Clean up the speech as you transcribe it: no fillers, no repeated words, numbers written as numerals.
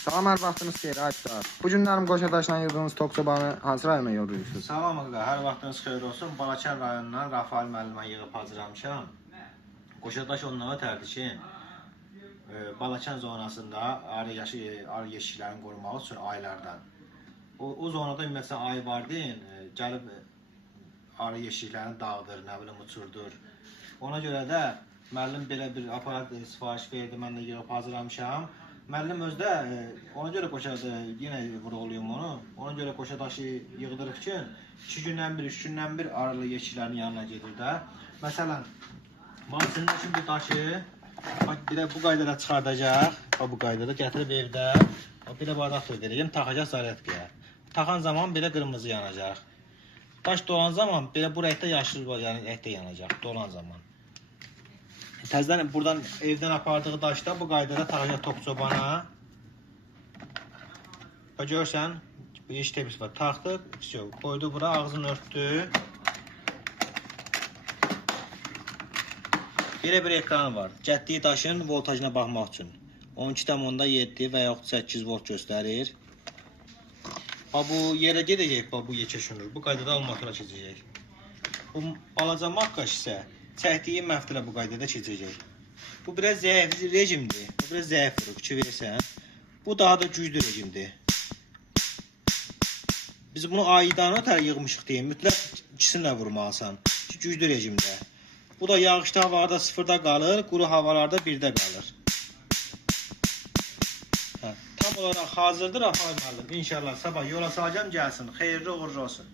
Salam, hər vaxtınız xeyir, Aydar. Bu günlərim Qoşadaşla yığdığınız tok sobanı hansı rayona yollayırsınız? Salam ağalar, hər vaxtınız xeyir olsun. Balakən rayonundan Rafael müəllimə yığıb hazırlamışam. Qoşadaş ondan ötərdi ki, Balakən zonasında arı yeşiklərini qorumaq üçün aylardan. O zonada ümumiyyətlə ay vardı, gəlib arı yeşiklərini dağıdır, nə bilim uçurdur. Ona görə də müəllim belə bir aparat sifariş verdi, mən də yığıb hazırlamışam. Müəllim özdə ona görə qoşadı, yenə vurğulayım onu. Ona görə qoşadaşı yığdırıq ki, 2 gündən bir, 3 gündən bir arılı yeşiklərin yanına gedir də. Məsələn, maşının üçün bir daşı bir də bu qaydada çıxardacaq. Bu qaydada gətirib evdə bir də bardaq da verəcəm, taxacaq zaryadkaya. Taxan zaman belə qırmızı yanacaq. Daş dolan zaman belə bu rəngdə yaşıl, yəni rəngdə yanacaq dolan zaman. Təzədən buradan evdən apardığı daşda bu qaydada taxacaq tok sobana. Bax görsən, bu yeşik tepsi var. Taxdıq, qoydu bura, ağzını örtdü. Belə bir ekranı var. Cətdiyi daşın voltajına baxmaq üçün. 12,7 və yaxud 8 volt göstərir. Bax bu yerə gedəcək, bax bu yekəşünür. Bu qaydada almatura keçəcək. Bu balaca makkaş isə çəkdiyi məftilə bu qaydada keçəcək. Bu biraz zəif rejimdir. Bu biraz zəif fikir versən. Bu daha da güclü rejimdir. Biz bunu aydan ötəri yığmışıq deyə mütləq ikisini də vurmalısan. Güclü rejimdə. Bu da yağışlı havalarda 0-da qalır, quru havalarda 1-də qalır. Tam olaraq hazırdır Rafael müəllim. İnşallah sabah yola salacağım gəlsin. Xeyirli uğurlu olsun.